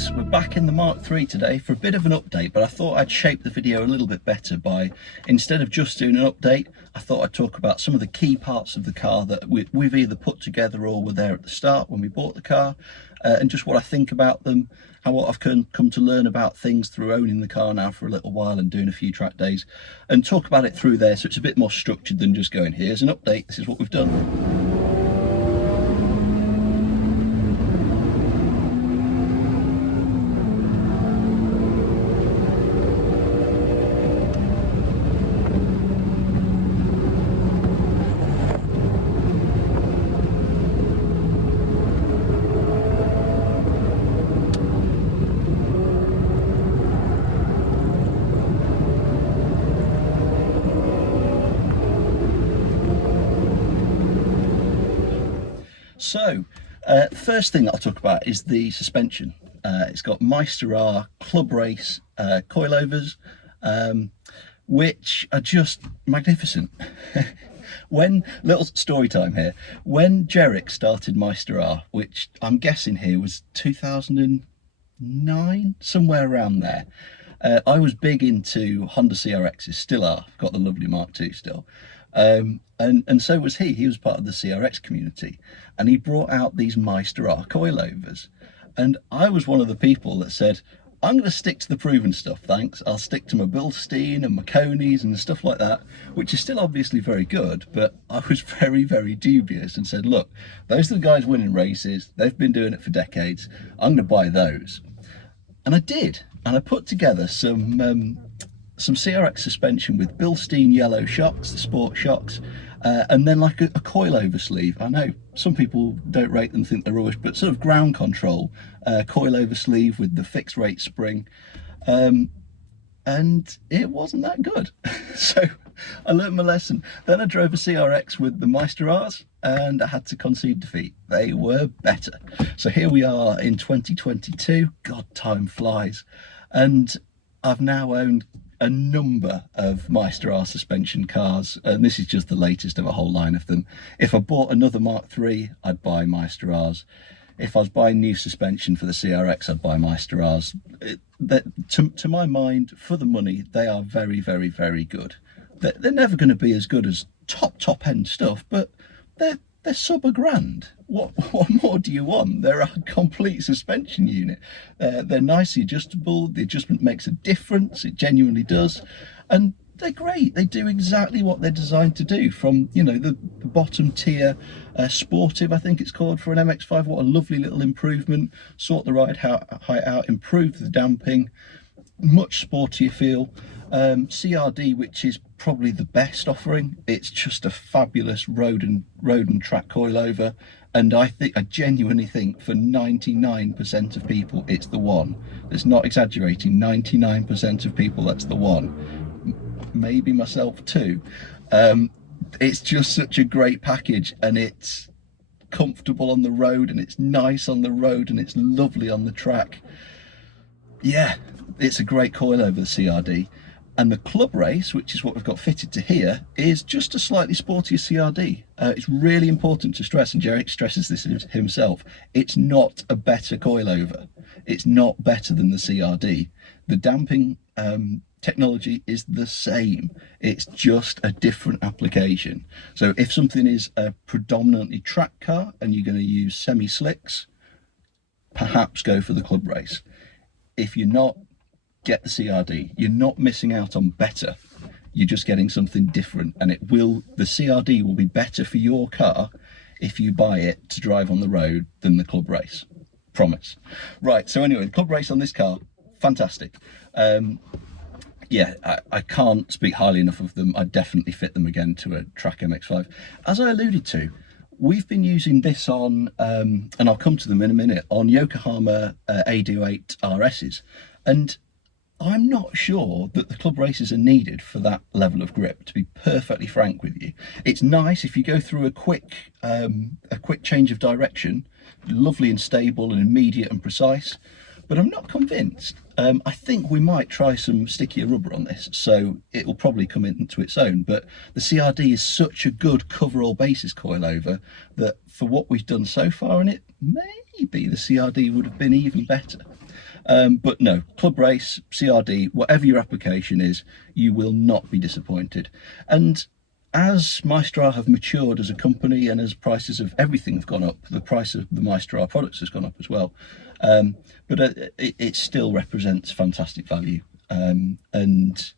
folks, we're back in the Mark III today for a bit of an update, but I thought I'd shape the video a little bit better by, instead of just doing an update, I thought I'd talk about some of the key parts of the car that we've either put together or were there at the start when we bought the car, and just what I think about them, what I've come to learn about things through owning the car now for a little while and doing a few track days, and talk about it through there so it's a bit more structured than just going, here's an update, this is what we've done. So, first thing that I'll talk about is the suspension. It's got Meister R Club Race coilovers, which are just magnificent. Little story time here, when Jerrick started Meister R, which I'm guessing here was 2009, somewhere around there, I was big into Honda CRXs, still are, got the lovely Mark II still. And so was he was part of the CRX community, and he brought out these Meister R coilovers, and I was one of the people that said, I'm going to stick to the proven stuff, thanks. I'll stick to my Bilstein and my Conies and stuff like that, which is still obviously very good, but I was very, very dubious and said, look, those are the guys winning races, they've been doing it for decades, I'm going to buy those. And I did, and I put together some CRX suspension with Bilstein yellow shocks, the sport shocks, and then like a coilover sleeve. I know some people don't rate them, think they're rubbish, but sort of ground control coilover sleeve with the fixed rate spring, and it wasn't that good. So I learned my lesson. Then I drove a CRX with the Meister R's and I had to concede defeat. They were better. So here we are in 2022. God, time flies. And I've now owned a number of Meister R suspension cars, and this is just the latest of a whole line of them. If I bought another Mark III, I'd buy Meister R's. If I was buying new suspension for the CRX, I'd buy Meister R's. To my mind, for the money, they are very, very, very good. They're never going to be as good as top end stuff, but they're sub $1,000. What more do you want? They're a complete suspension unit. They're nicely adjustable. The adjustment makes a difference. It genuinely does. And they're great. They do exactly what they're designed to do, from, you know, the bottom tier sportive, I think it's called, for an MX5. What a lovely little improvement. Sort the ride height out, improve the damping, much sportier feel. CRD, which is probably the best offering. It's just a fabulous road and track coilover, and I genuinely think for 99% of people it's the one. It's not exaggerating. 99% of people, that's the one. Maybe myself too. It's just such a great package, and it's comfortable on the road, and it's nice on the road, and it's lovely on the track. Yeah, it's a great coilover, the CRD. And the Club Race, which is what we've got fitted to here, is just a slightly sportier CRD. It's really important to stress, and Jerrick stresses this himself, it's not a better coilover. It's not better than the CRD. The damping technology is the same. It's just a different application. So if something is a predominantly track car and you're going to use semi-slicks, perhaps go for the Club Race. If you're not, get the CRD. You're not missing out on better, you're just getting something different, and the CRD will be better for your car if you buy it to drive on the road than the Club Race. Promise. Right, so anyway, the Club Race on this car, fantastic. Yeah, I can't speak highly enough of them. I'd definitely fit them again to a track MX5. As I alluded to, we've been using this on, and I'll come to them in a minute, on Yokohama AD08RSs, and I'm not sure that the Club Races are needed for that level of grip, to be perfectly frank with you. It's nice if you go through a quick change of direction, lovely and stable and immediate and precise, but I'm not convinced. I think we might try some stickier rubber on this, so it will probably come into its own, but the CRD is such a good cover-all basis coilover that for what we've done so far in it, maybe the CRD would have been even better. But no, Club Race, CRD, whatever your application is, you will not be disappointed. And as Meister R have matured as a company, and as prices of everything have gone up, the price of the Meister R products has gone up as well. But it still represents fantastic value. And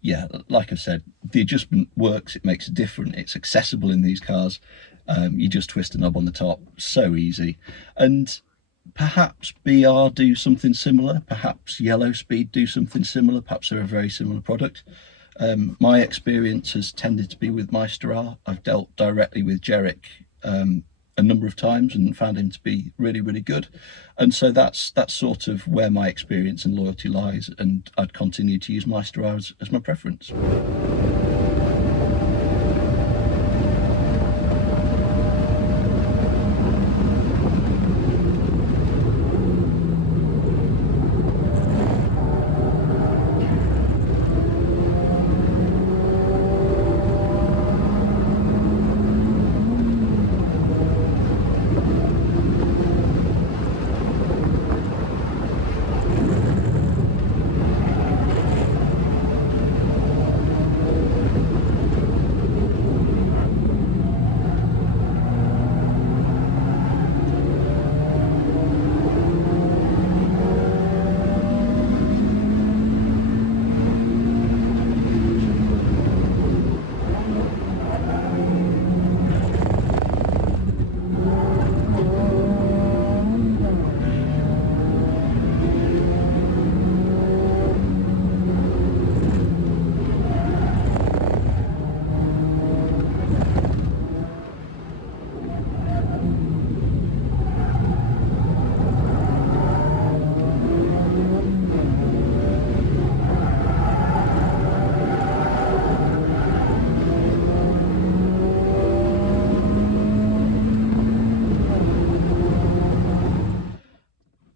yeah, like I said, the adjustment works, it makes a difference, it's accessible in these cars. You just twist a knob on the top, so easy. And perhaps BR do something similar, perhaps Yellow Speed do something similar, perhaps they're a very similar product. My experience has tended to be with Meister R. I've dealt directly with Jerrick a number of times and found him to be really, really good. And so that's sort of where my experience and loyalty lies, and I'd continue to use Meister R as my preference.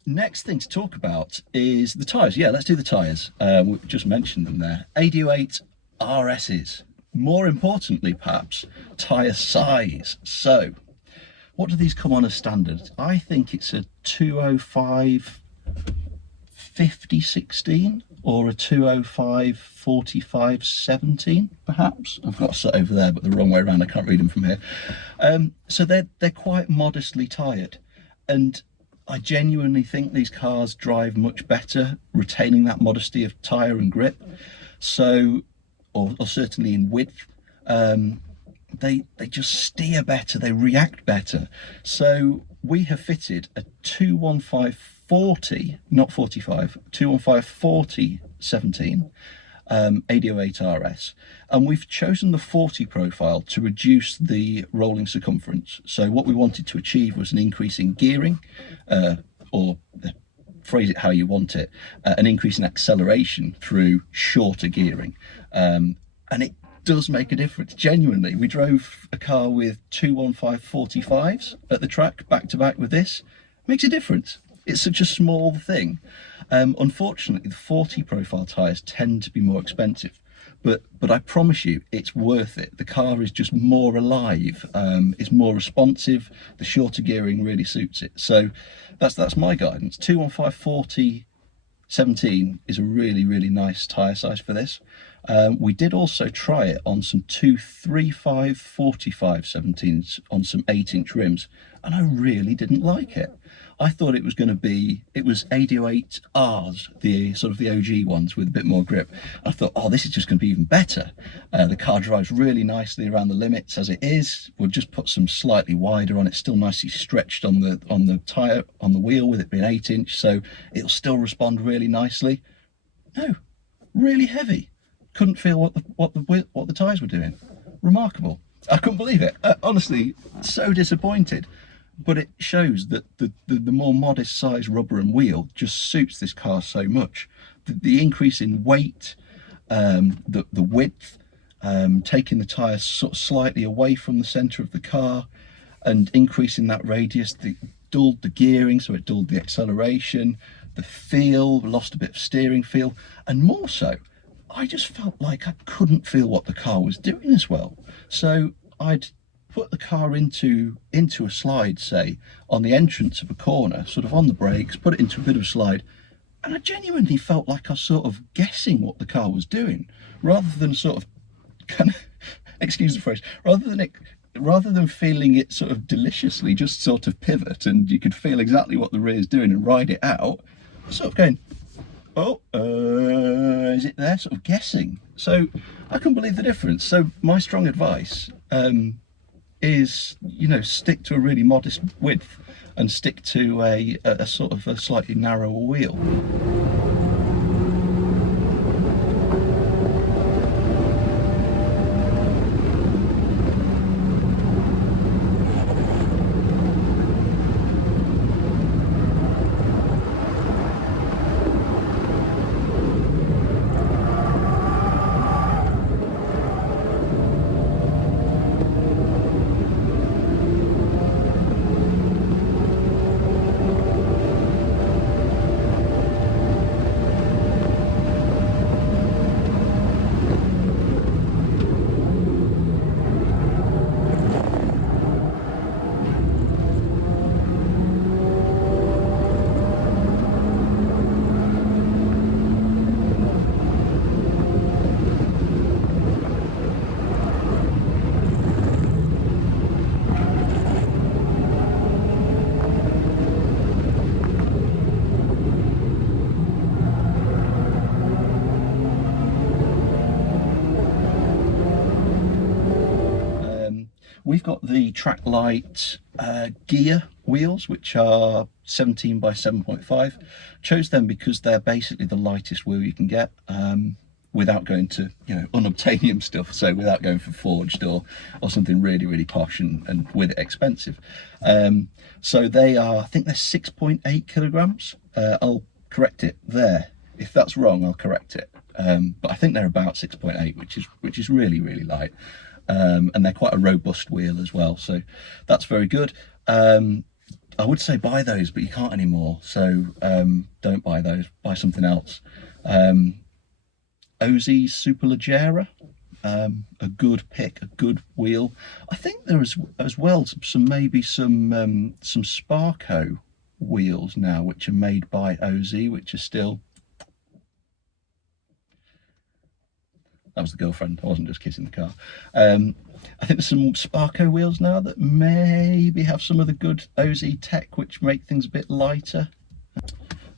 Next thing to talk about is the tyres. Yeah, let's do the tyres. We've just mentioned them there. AD08RSs. More importantly, perhaps, tyre size. So, what do these come on as standard? I think it's a 205 50/16 or a 205 45/17, perhaps. I've got a set over there, but the wrong way around. I can't read them from here. So they're quite modestly tyred, and I genuinely think these cars drive much better retaining that modesty of tyre and grip. So, or certainly in width, they just steer better, they react better. So we have fitted a 215/40, not 45, 215/40/17 AD08RS, and we've chosen the 40 profile to reduce the rolling circumference. So what we wanted to achieve was an increase in gearing, or phrase it how you want it, an increase in acceleration through shorter gearing, and it does make a difference. Genuinely, we drove a car with 215/45s at the track back to back with this. Makes a difference. It's such a small thing. Unfortunately, the 40 profile tyres tend to be more expensive, but I promise you it's worth it. The car is just more alive, it's more responsive, the shorter gearing really suits it. So that's my guidance. 215/40/17 is a really, really nice tyre size for this. We did also try it on some 235/45/17s on some 8-inch rims, and I really didn't like it. I thought it was going to be, it was AD08Rs, the sort of the OG ones with a bit more grip. I thought, oh, this is just going to be even better. The car drives really nicely around the limits as it is. We'll just put some slightly wider on it, still nicely stretched on the tyre, on the wheel, with it being 8-inch, so it'll still respond really nicely. No, really heavy. Couldn't feel what the tyres were doing. Remarkable. I couldn't believe it. Honestly, so disappointed. But it shows that the more modest size rubber and wheel just suits this car so much. The increase in weight, the width, taking the tyres sort of slightly away from the centre of the car and increasing that radius, dulled the gearing, so it dulled the acceleration, the feel, lost a bit of steering feel, and more so, I just felt like I couldn't feel what the car was doing as well. So I'd put the car into a slide, say, on the entrance of a corner, sort of on the brakes, put it into a bit of a slide, And I genuinely felt like I was sort of guessing what the car was doing, rather than sort of kind of, excuse the phrase, rather than feeling it sort of deliciously just sort of pivot and you could feel exactly what the rear is doing and ride it out, sort of going, oh, is it there? Sort of guessing. So I couldn't believe the difference. So my strong advice is, you know, stick to a really modest width and stick to a sort of a slightly narrower wheel. We've got the Traklite Gear wheels, which are 17 by 7.5. Chose them because they're basically the lightest wheel you can get, without going to, you know, unobtainium stuff, so without going for forged or something really, really posh and with it expensive. So they are, I think they're 6.8 kilograms. I'll correct it there. If that's wrong, I'll correct it. But I think they're about 6.8, which is really, really light. And they're quite a robust wheel as well, so that's very good. I would say buy those, but you can't anymore, so don't buy those, buy something else. Ozi's Superleggera, a good pick, a good wheel. I think there is as well some Sparco wheels now, which are made by Ozi, which are still... That was the girlfriend, I wasn't just kissing the car. I think there's some Sparco wheels now that maybe have some of the good Ozi tech, which make things a bit lighter.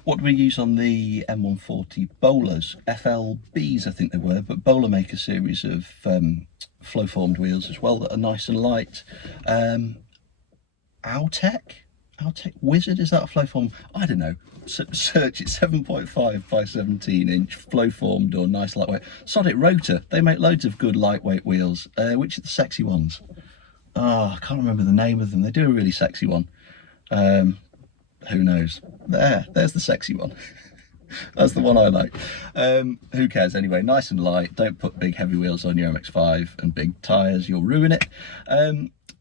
What do we use on the M140? Bowlers, FLBs I think they were, but Bowler make a series of flow formed wheels as well that are nice and light. Altec Wizard, is that a flow form? I don't know. Search it, 7.5 by 17 inch flow formed or nice lightweight. Sodic Rotor, they make loads of good lightweight wheels. Which are the sexy ones? Oh, I can't remember the name of them. They do a really sexy one. Who knows? There's the sexy one. That's the one I like. Who cares anyway? Nice and light. Don't put big heavy wheels on your MX5 and big tyres, you'll ruin it.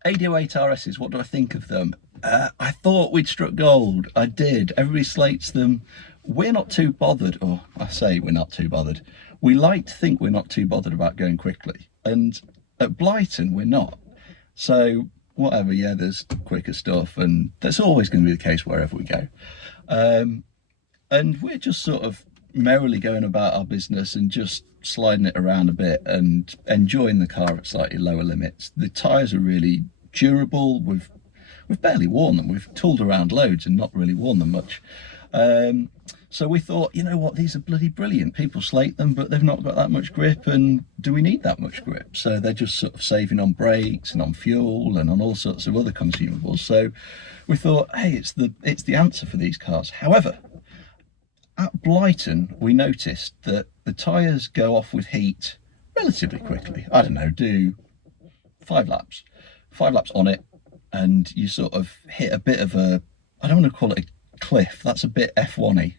AD08RSs, what do I think of them? I thought we'd struck gold. I did. Everybody slates them. We're not too bothered, or I say we're not too bothered. We like to think we're not too bothered about going quickly. And at Blighton, we're not. So whatever, yeah, there's quicker stuff, and that's always going to be the case wherever we go. And we're just sort of merrily going about our business and just sliding it around a bit and enjoying the car at slightly lower limits. The tyres are really durable. We've barely worn them. We've tooled around loads and not really worn them much. So we thought, you know what, these are bloody brilliant. People slate them, but they've not got that much grip, and do we need that much grip? So they're just sort of saving on brakes and on fuel and on all sorts of other consumables. So we thought, hey, it's the answer for these cars. However, at Blighton, we noticed that the tyres go off with heat relatively quickly. I don't know, do 5 laps on it, and you sort of hit a bit of a, I don't want to call it a cliff, that's a bit F1-y.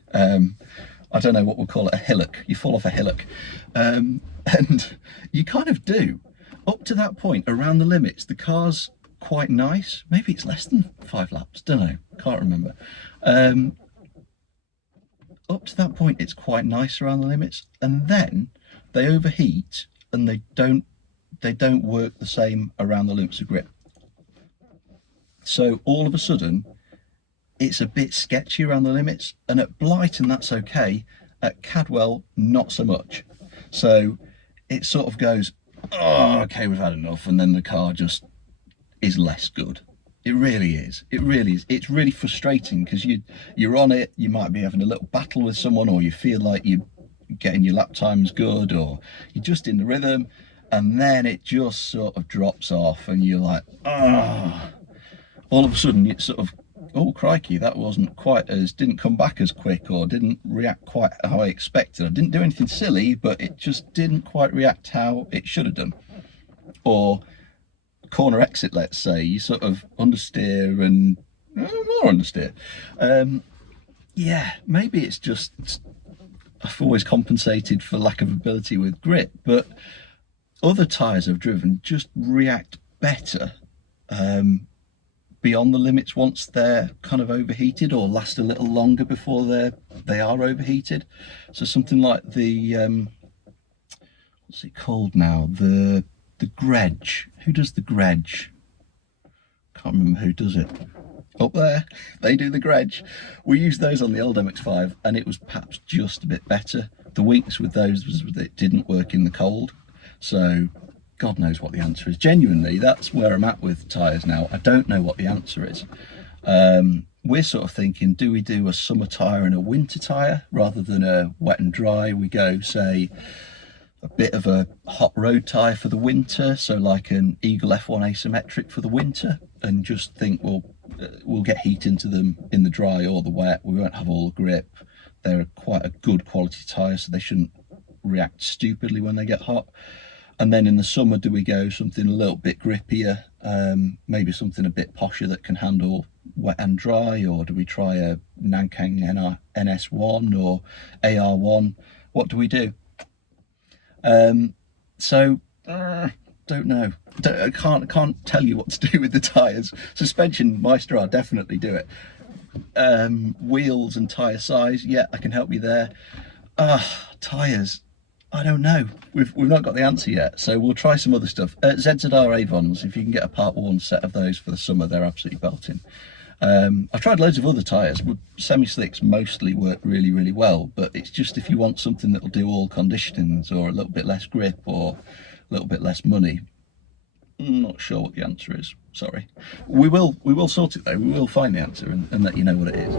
I don't know what we'll call it, a hillock. You fall off a hillock. And you kind of do. Up to that point, around the limits, the car's quite nice. Maybe it's less than 5 laps, don't know, can't remember. Up to that point, it's quite nice around the limits, and then they overheat and they don't work the same around the limits of grip. So all of a sudden, it's a bit sketchy around the limits, and at Blighton that's okay, at Cadwell not so much. So it sort of goes, oh, okay, we've had enough, and then the car just is less good. It really is. It really is. It's really frustrating because you're on it, you might be having a little battle with someone, or you feel like you're getting your lap times good, or you're just in the rhythm, and then it just sort of drops off and you're like, ah. All of a sudden it's sort of, oh crikey, that wasn't quite as, didn't come back as quick, or didn't react quite how I expected. I didn't do anything silly, but it just didn't quite react how it should have done. Or corner exit, let's say, you sort of understeer and more understeer. Yeah, maybe it's just I've always compensated for lack of ability with grip, but other tyres I've driven just react better beyond the limits once they're kind of overheated, or last a little longer before they are overheated. So something like the what's it called now, the Gredge. Who does the Gredge? Can't remember who does it. Up there, they do the Gredge. We used those on the old MX5 and it was perhaps just a bit better. The weakness with those was that it didn't work in the cold. So God knows what the answer is. Genuinely, that's where I'm at with tyres now. I don't know what the answer is. We're sort of thinking, do we do a summer tyre and a winter tyre rather than a wet and dry? We go, say, a bit of a hot road tyre for the winter, so like an Eagle F1 asymmetric for the winter, and just think, well, we'll get heat into them in the dry or the wet. We won't have all the grip. They're quite a good quality tyre, so they shouldn't react stupidly when they get hot. And then in the summer, do we go something a little bit grippier, maybe something a bit posher that can handle wet and dry, or do we try a Nankang NS1 or AR1? What do we do? Don't know. I can't tell you what to do with the tyres. Suspension, Meister R definitely do it. Wheels and tyre size, yeah, I can help you there. Tyres, I don't know. We've not got the answer yet, so we'll try some other stuff. ZZR Avons, if you can get a part one set of those for the summer, they're absolutely belting. I've tried loads of other tyres. Semi-slicks mostly work really, really well, but it's just if you want something that'll do all conditionings, or a little bit less grip, or a little bit less money, I'm not sure what the answer is. Sorry. We will sort it though. We will find the answer and let you know what it is.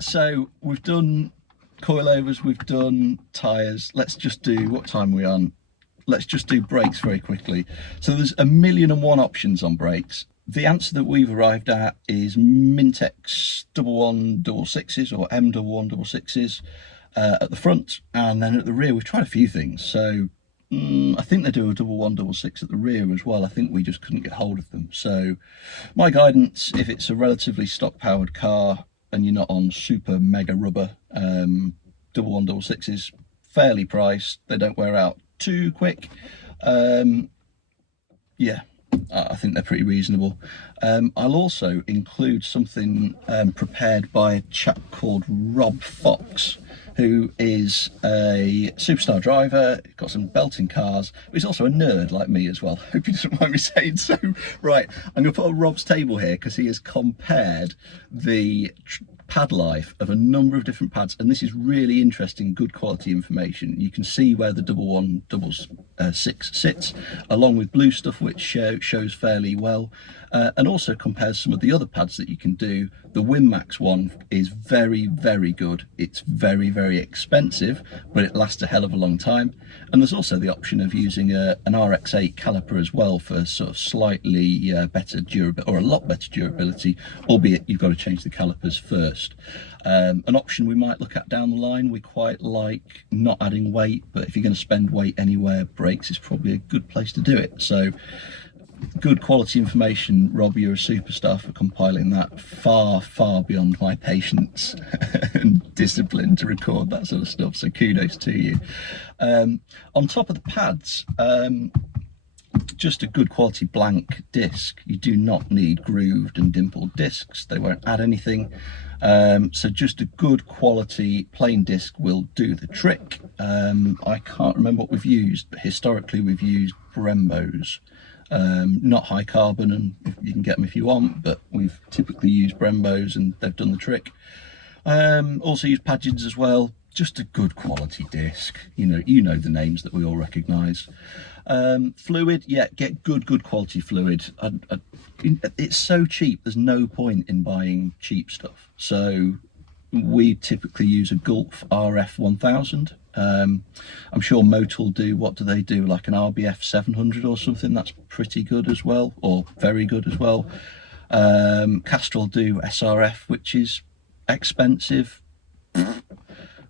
So we've done coilovers, we've done tyres. Let's just do, what time are we on? Let's just do brakes very quickly. So there's 1,000,001 options on brakes. The answer that we've arrived at is Mintex 1166s or M1166s at the front, and then at the rear we've tried a few things. So I think they do a 1166 at the rear as well. I think we just couldn't get hold of them. So my guidance, if it's a relatively stock powered car and you're not on super mega rubber, 1166s, fairly priced, they don't wear out too quick. Yeah, I think they're pretty reasonable. I'll also include something prepared by a chap called Rob Fox, who is a superstar driver, got some belting cars, but he's also a nerd like me as well. Hope he doesn't mind me saying so. Right, I'm going to put on Rob's table here because he has compared the pad life of a number of different pads, and this is really interesting, good quality information. You can see where the 1166 sits, along with blue stuff, which shows fairly well. and also compares some of the other pads that you can do. The WinMax one is very, very good. It's very, very expensive, but it lasts a hell of a long time. And there's also the option of using an RX8 caliper as well for sort of slightly better durability, or a lot better durability, albeit you've got to change the calipers first. An option we might look at down the line, we quite like not adding weight, but if you're going to spend weight anywhere, brakes is probably a good place to do it. So good quality information, Rob. You're a superstar for compiling that, far, far beyond my patience and discipline to record that sort of stuff, so kudos to you. On top of the pads, just a good quality blank disc. You do not need grooved and dimpled discs, they won't add anything. So just a good quality plain disc will do the trick. I can't remember what we've used, but historically we've used Brembos. Not high carbon, and you can get them if you want, but we've typically used Brembos and they've done the trick. Also used Padgins as well. Just a good quality disc. You know the names that we all recognise. Fluid, yeah, get good quality fluid. It's so cheap, there's no point in buying cheap stuff. So we typically use a Gulf RF 1000. I'm sure Motul do, what do they do, like an RBF 700 or something? That's pretty good as well, or very good as well. Castrol do SRF, which is expensive.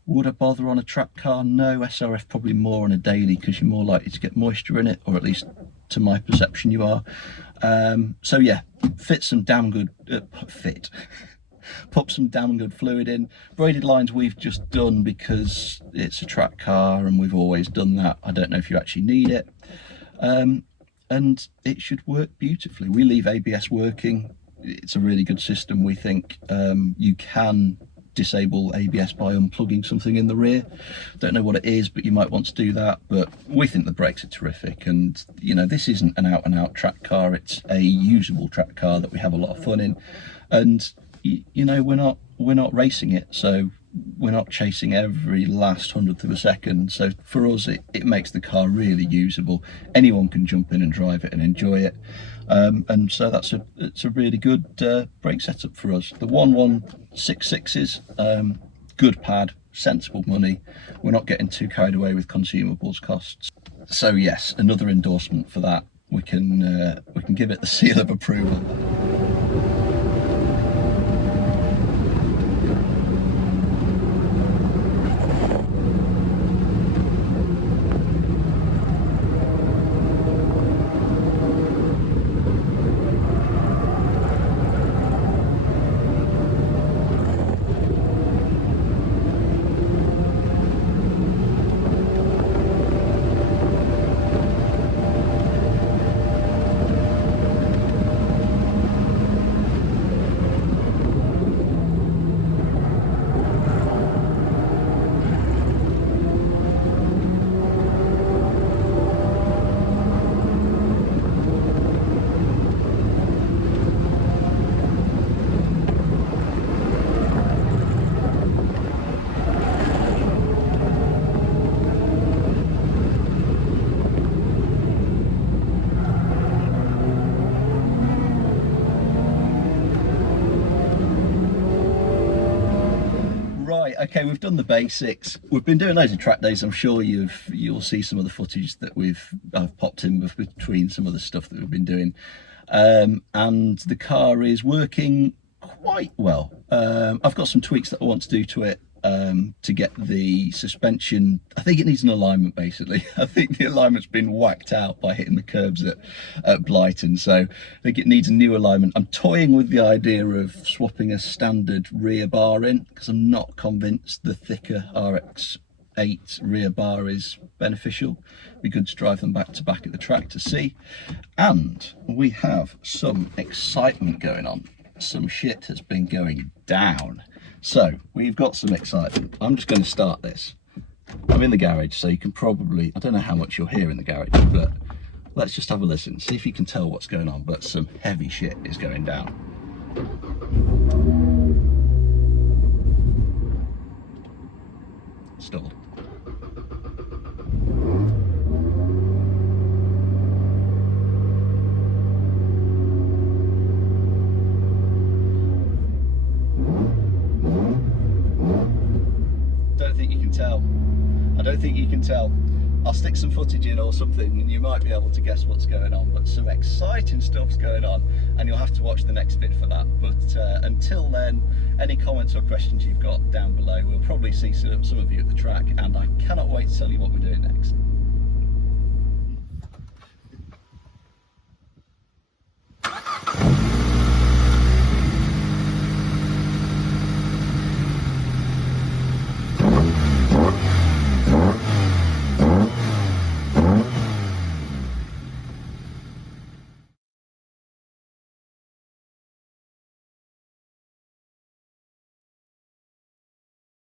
Would I bother on a track car? No. SRF probably more on a daily, because you're more likely to get moisture in it, or at least to my perception you are. So yeah, fit some damn good put some damn good fluid in. Braided lines we've just done because it's a track car and we've always done that. I don't know if you actually need it. And it should work beautifully. We leave ABS working. It's a really good system, we think. You can disable ABS by unplugging something in the rear. Don't know what it is, but you might want to do that. But we think the brakes are terrific, and you know, this isn't an out and out track car, it's a usable track car that we have a lot of fun in. And you know, we're not racing it, so we're not chasing every last hundredth of a second. So for us, it makes the car really usable. Anyone can jump in and drive it and enjoy it. And so it's a really good brake setup for us. The 1166s, good pad, sensible money. We're not getting too carried away with consumables costs. So yes, another endorsement for that. We can give it the seal of approval. Okay, we've done the basics. We've been doing loads of track days. I'm sure you'll see some of the footage that I've popped in between some of the stuff that we've been doing. And the car is working quite well. I've got some tweaks that I want to do to it to get the suspension. I think it needs an alignment, basically. I think the alignment's been whacked out by hitting the curbs at Blighton, so I think it needs a new alignment. I'm toying with the idea of swapping a standard rear bar in, because I'm not convinced the thicker RX8 rear bar is beneficial. It'd be good to drive them back to back at the track to see. And we have some excitement going on. Some shit has been going down. So we've got some excitement. I'm just going to start this. I'm in the garage, so you can probably, I don't know how much you'll hear in the garage, but let's just have a listen, see if you can tell what's going on. But some heavy shit is going down. Stalled. I don't think you can tell. I'll stick some footage in or something and you might be able to guess what's going on, but some exciting stuff's going on and you'll have to watch the next bit for that. But until then, any comments or questions you've got down below. We'll probably see some of you at the track, and I cannot wait to tell you what we're doing next.